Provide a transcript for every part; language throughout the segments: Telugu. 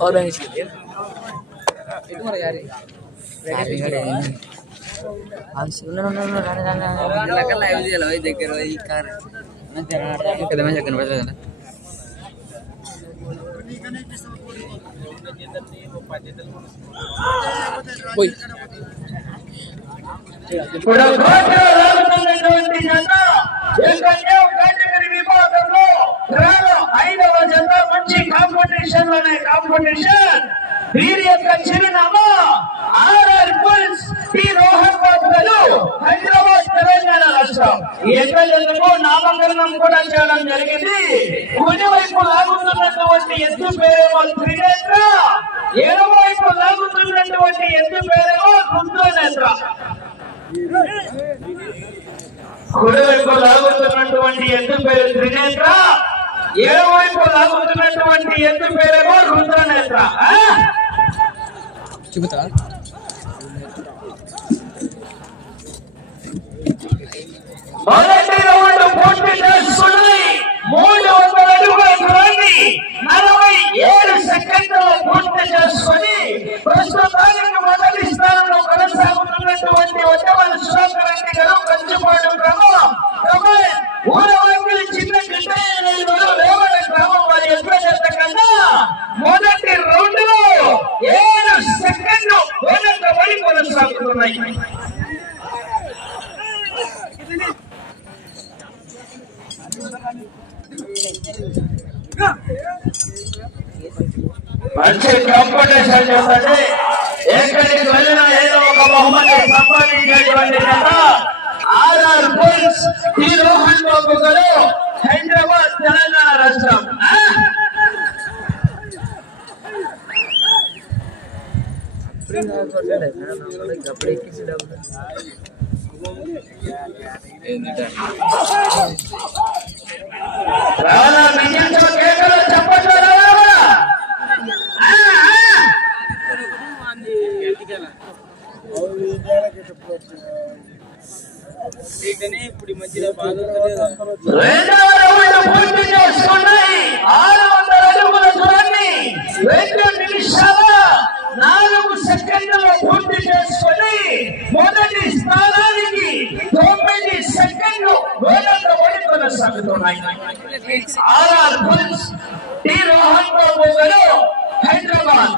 और बैंक इसके itu mana cari cari cari harus no no no no rana rana rana kan live dia loh dekir loh ikan nanti rana rana kita macam kan baca kan Boy, ఇప్పుడు లోనే కాంపిటీషన్. వీరి యొక్క చిరునామా ఆర్ఆర్ పుల్స్ పి రోహన్ బాబు హైదరాబాద్ తెలంగాణ రాష్ట్రం. ఎమ్మెల్యేలకు నామకరణం కూడా చేయడం జరిగింది. కుడివైపు లాగుతున్నటువంటి ఎద్దు పేరేమో త్రినేత్ర ఎడమవైపు లాగుతున్నటువంటి ఎద్దు పేరేమో రుద్రనేత్ర. కుడివైపు లాగుతున్నటువంటి ఎద్దు పేరు త్రినేత్ర ఏడవైపు లాగుతున్నటువంటి ఎత్తు పేరేమో రుద్రనేత్ర. coba మొదటి రౌండ్ పూర్తి చేసుకున్నాయి మూడు వందల అడుగుల దూరాన్ని నలభై ఏడు సెకండ్లలో పూర్తి చేసుకుని ప్రస్తుతానికి మొదటి స్థానంలో కొనసాగుతున్నటువంటి ఉద్యమాల సుధాకర్ రెడ్డి గారు కంచుపాడు గ్రామం. క్రమం ఊరవాకిలి చిన్న కృష్ణయ్య రేవడ గ్రామం వారి ఎదురు కన్నా మొదటి రౌండ్లో ఏడు సెకండ్లు వెనకబడి కొనసాగుతున్నాయి మంచి కాంపిటీషన్ చేస్తే ఎక్కడికి వెళ్ళినా ఏదో ఒక బహుమతి సంపాదించేటువంటి కథ ఆర్ఆర్ పుల్స్ ఈ రోహన్ బాబు గారు హైదరాబాద్ తెలంగాణ రాష్ట్రం ఆ? అప్పుడే ఎక్కించి డబ్బులు ఇప్పుడు మధ్యలో బాధ పూర్తి చేసుకున్నాయి ఆరు నాలుగు సెకండ్ల పూర్తి సెకండ్లు వెనకబడి కొనసాగుతున్నాయి ఆర్ఆర్ పుల్స్ టి రోహన్ బాబు గారు హైదరాబాద్.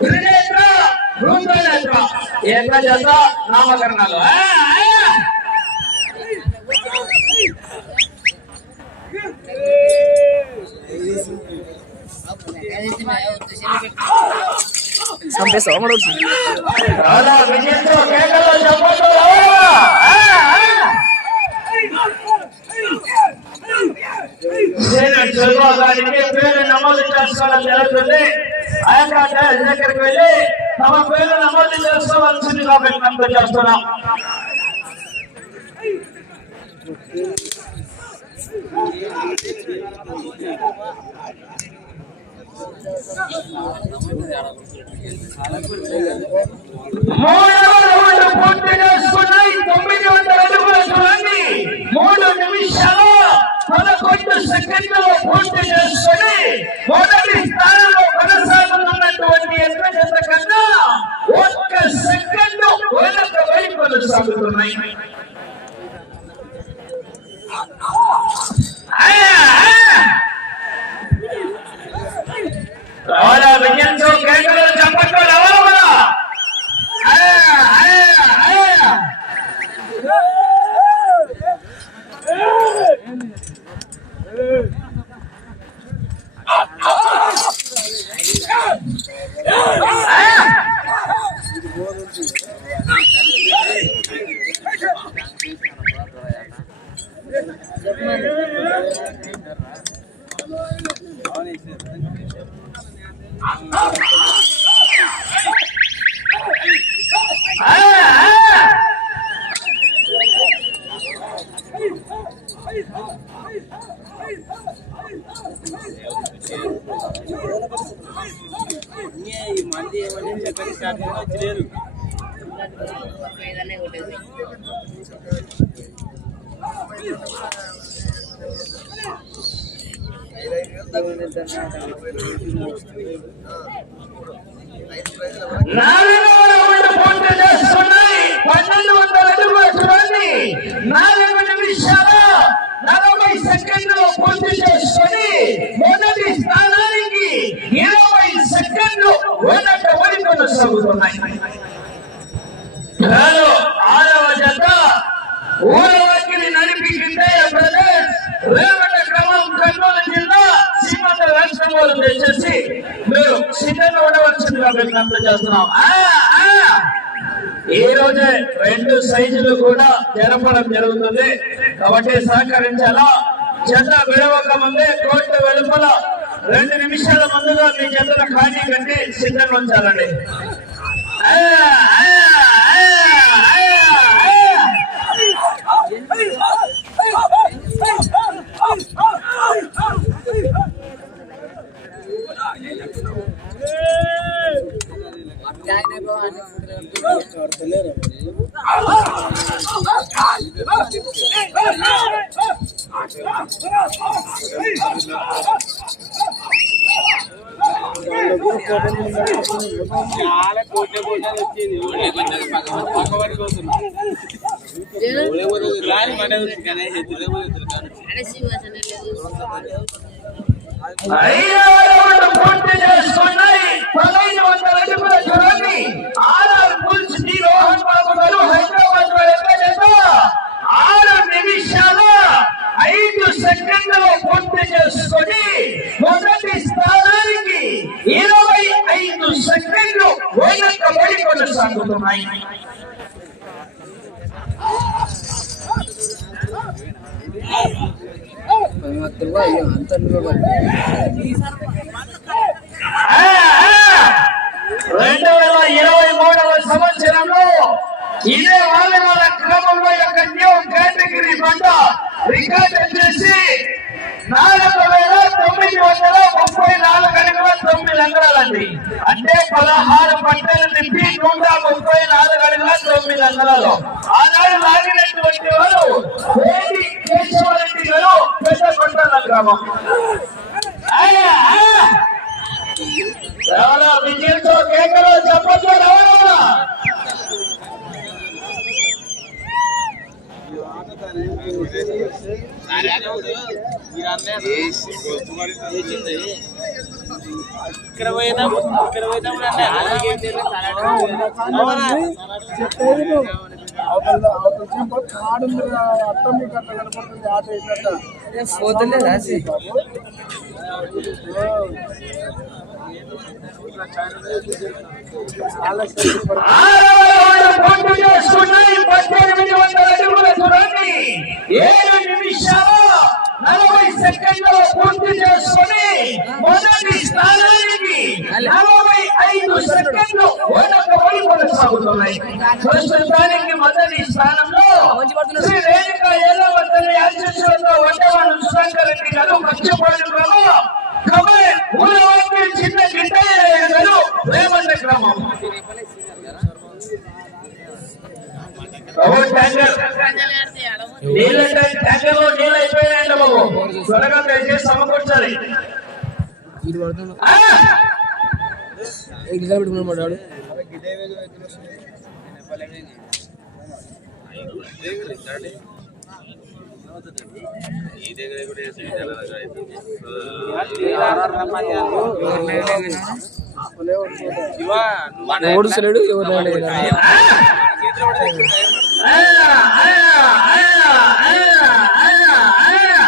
త్రినేత్ర రుద్రనేత్ర ఏక జత? నామకరణాలు. రాధా విజయంతో కేకల్లో చెప్పట్లు రావాలా? ఆ, ఆ. సీనియర్ శర్మ పేరు నమోదు చేసుకోవడం జరుగుతుంది. ఆ యొక్క దగ్గరికి వెళ్ళి తమ పేరు నమోదు చేసుకోవాల్సిందిగా విజ్ఞప్తి చేస్తున్నాం. మూడవ రౌండ్ పూర్తి చేసుకున్నాయి తొమ్మిది వందల అడుగుల దూరాన్ని మూడు నిమిషాలు పదకొండు సెకండ్లు పూర్తి చేసుకుని మొదటి స్థానంలో కొనసాగుతున్నటువంటి ఎన్నజత కన్నా ఒక్క సెకండ్ వెనక కొనసాగుతున్నాయి ఆ, ఆ. రావాలా విజయంతో కేకలు చప్పట్లు రావాలా ఆ, ఆ, ఆ. ఆ, ఆ. మంది ఏమంటే స్టార్ట్ లేదు పన్నెండు వందల అడుగుల చూడండి నాలుగు నిమిషాల నలభై సెకండ్లు పూర్తి చేసుకొని సెకండ్లు వెనక పడి కొనసాగుతున్నాయి ఆరవ జత. ఊరవకిని నడిపి బ్రదర్స్ రేవట క్రమం కర్నూలు జిల్లా సీమంత వేషంలో తెచ్చేసి మీరు సిద్ధంగా ఉండవలసిందిగా విజ్ఞప్తి చేస్తున్నాం. ఆ, ఈ రోజే రెండు సైజులు కూడా జరపడం జరుగుతుంది. కాబట్టి సహకరించాలా? జత విడవక ముందే కోర్టు వెలుపల రెండు నిమిషాల ముందుగా మీ జతను ఖాళీ కట్టి సిద్ధంగా ఉంచాలండి. ఆ, ఆ, ఆ, ఆ, ఆ. ఐదవ రౌండ్ పూర్తి పదహైదు వందల అడుగుల ఆర్ఆర్ పుల్స్ డి రోహన్ బాబు గారు హైదరాబాద్లో ఆరు నిమిషాల ఐదు సెకండ్లు పూర్తి చేసుకొని మొదటి స్థానం ఇరవై ఐదు సెకండ్లు వెనకబడి కొనసాగుతున్నాయి రెండు వేల ఇరవై మూడవ సంవత్సరంలో ఇదే వాళ్ళ క్రమంలో యొక్క న్యూ కేటగిరీ బండ రికార్డు చేసి నాలుగు వేల తొమ్మిది వందల ముప్పై నాలుగు అడుగుల తొమ్మిది అంగళాలండి అంటే పదహారు పంటలు తిప్పి నూట ముప్పై నాలుగు అడుగుల తొమ్మిది అంగళాలు ఆనాడు లాగినటువంటి వారు వేడి కేశవరెడ్డి గారు పెద్ద కొండల గ్రామం. ఆయా, ఆయా. రావాలా విజయంతో కేకలు చెప్పట్లు రావాలా ఇక్కడ పోయినాం ఇక్కడ పోయినాం చెప్పేది నువ్వు అవతల అవతల చింప కాడు అర్థం మీకు అట్లా కనపడుతుంది ఆట వేసినట్ట పోతలే రాసి చాలా సేపు పడుతుంది. ఆరవ రౌండ్ పూర్తి చేసుకున్నాయి పద్దెనిమిది వందల అడుగుల చూడండి ఏడు నిమిషాలు నలభై సెకండ్లు పూర్తి చేసుకుని మొదటి స్థానానికి నలభై ఐదు సెకండ్లు వెనకబడి ప్రస్తుతానికి మొదటి స్థానంలో శ్రీ రేణుక ఏలవద్దరి అధ్యక్షులతో వడ్డవాడు సుధాకర్ రెడ్డి గారు మత్స్యపాడు గ్రామం కమే ఊరవాకి చిన్న గిట్టయ్య గారు రేమండ గ్రామం బాబు ట్యాంకర్. నీళ్ళ ట్యాంకర్లో నీళ్ళు అయిపోయాయంట బాబు. త్వరగా దయచేసి సమకూర్చాలి. ఇది పడుతుంది ఆ! ఎగ్జామ్ పెట్టుకుని పడ్డాడు ఎవరు ఆ! ఆ!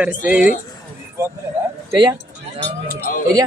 అరిస్తే ఇది చెయ్యా చెయ్యా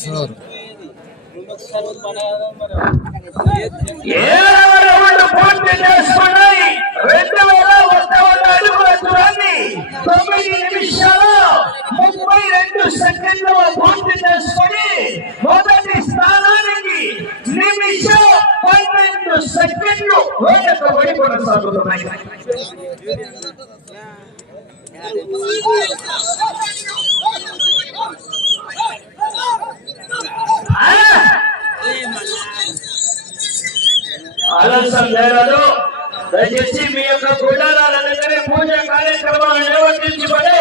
చేస్తున్నారు ఏడవ రౌండ్ పూర్తి చేసుకున్నాయి రెండు వేల వంద వంద అడుగుల దూరాన్ని తొమ్మిది నిమిషాలు ముప్పై రెండు సెకండ్లు పూర్తి చేసుకొని మొదటి స్థానానికి నిమిషం పన్నెండు సెకండ్లు వేగకబడి కొనసాగుతున్నాయి ఆలస్యం దయచేసి మీ యొక్క గుడారాల పూజ కార్యక్రమాలు నిర్వర్తించుకొని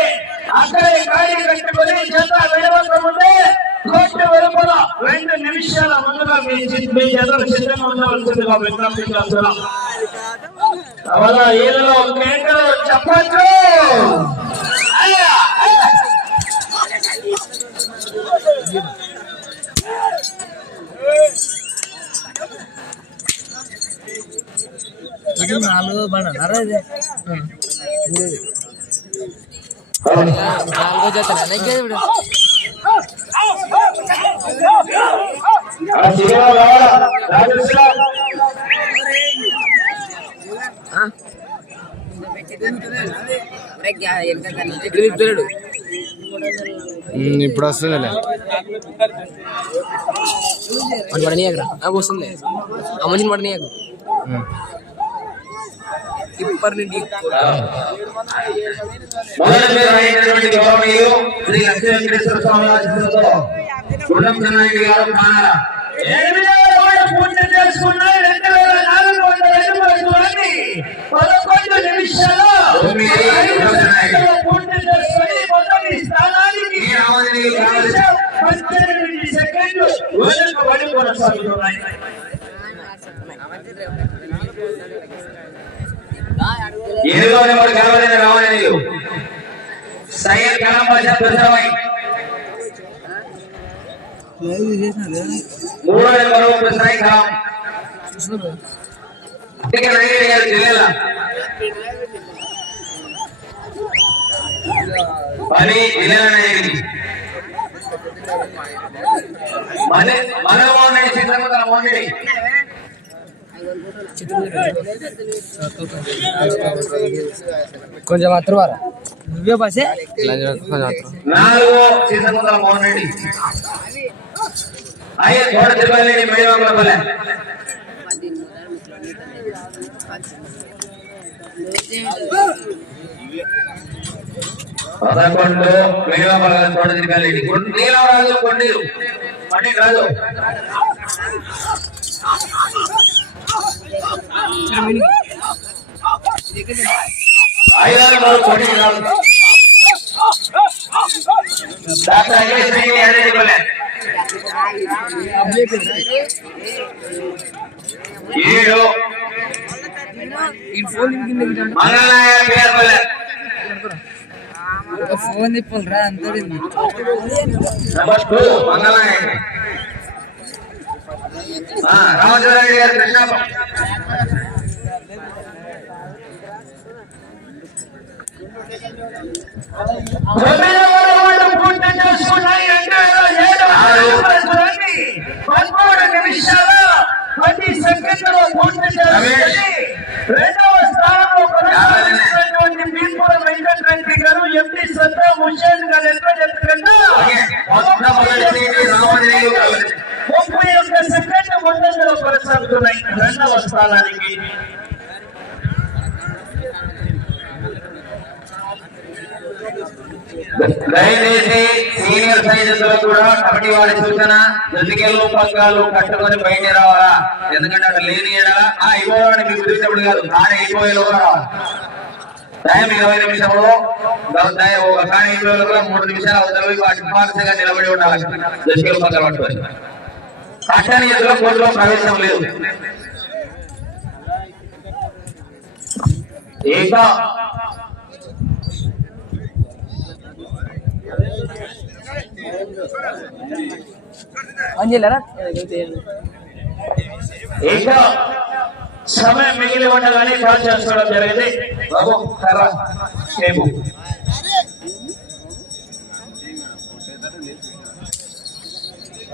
అక్కడే ఖాళీ కట్టుకొని జత విడవక కోర్టు వెలుపల రెండు నిమిషాల ముందుగా మీ చి- మీ జతలు సిద్ధంగా ఉండవలసిందిగా విజ్ఞప్తి ఏదో అవలా కేకలు చెప్పచ్చు. ఇది నాలుగో బండ. ఇది నాలుగో జత నెక్కేది ఇప్పుడు ఇప్పుడు వస్తుందిలే. పడనీయకరా వస్తుంది. ఆ మనిషిని పడనీయకు. ఇప్పటి నుండి శ్రీ లక్ష్మీ వెంకటేశ్వర స్వామి ఆశీస్సులతో గారు రౌండ్ పూర్తి చేసుకున్నాయి రెండు వేల నాలుగు వందల దూరాన్ని పదకొండు నిమిషాలు పూర్తి చేసుకొని మొదటి స్థానానికి పద్దెనిమిది సెకండ్లు. వెనుకబడి కొనసాగుతున్నాయి నెంబర్ గెలవలేని రామనేయులు సయ్యద్ కలాం బాషా ప్రసరమై మూడో నెంబర్ కలాం. గారు జిల్లాల పని జిల్లాల మన మనమోహన్ రెడ్డి మోహన్ రెడ్డి కొంచెం అత్రవారా నువ్వే బసే నాలుగో చిత్రముద్ర మోహన్ రెడ్డి. అయ్యే తోట తిరుపతి కొన్ని పండి పదకొండు ఏడు ఫోన్ మంగళనాయ ఫోన్ తిప్పలరా అంతది నెంబర్ రామచంద్రారెడ్డి గారు కృష్ణాపం పూర్తి చేసుకున్నాయి రెండు వేల ఏడు పదమూడు నిమిషాలు పది సెకండ్లు పూర్తి చేసుకుని రెండవ స్థానంలో కొనసాగుతున్నటువంటి బీర్పూర్ వెంకటరెడ్డి గారు. ఎంపీ సద్దాం హుషేన్ గారు. ఎంత ముప్పై ఒక్క సెకండ్ ముందంజలో కొనసాగుతున్నాయి. రెండవ స్థానానికి. దయచేసి సీనియర్ సైనికులు కూడా కమిటీ వారి సూచన జతికెళ్ళు పగ్గాలు కట్టుకొని బయట రావాలా? ఎందుకంటే అక్కడ లేని ఎడ, ఆ అయిపోవాలని మీకు చూసినప్పుడు కాదు. కానీ అయిపోయేలో రావాలి. టైం ఇరవై నిమిషంలో ఒక కానీ ఇరవై లోపల మూడు నిమిషాలు అవతల వాటి అటుపాసగా నిలబడి ఉండాలి. జతికెళ్ళు పగ్గాలు పట్టుకొని. అట్టని ఎదురు కోర్టులో ప్రవేశం లేదు. ఇంకా ఇంకా సమయం మిగిలి ఉండగానే కాల్ చేసుకోవడం జరిగింది. బాబు కర్ర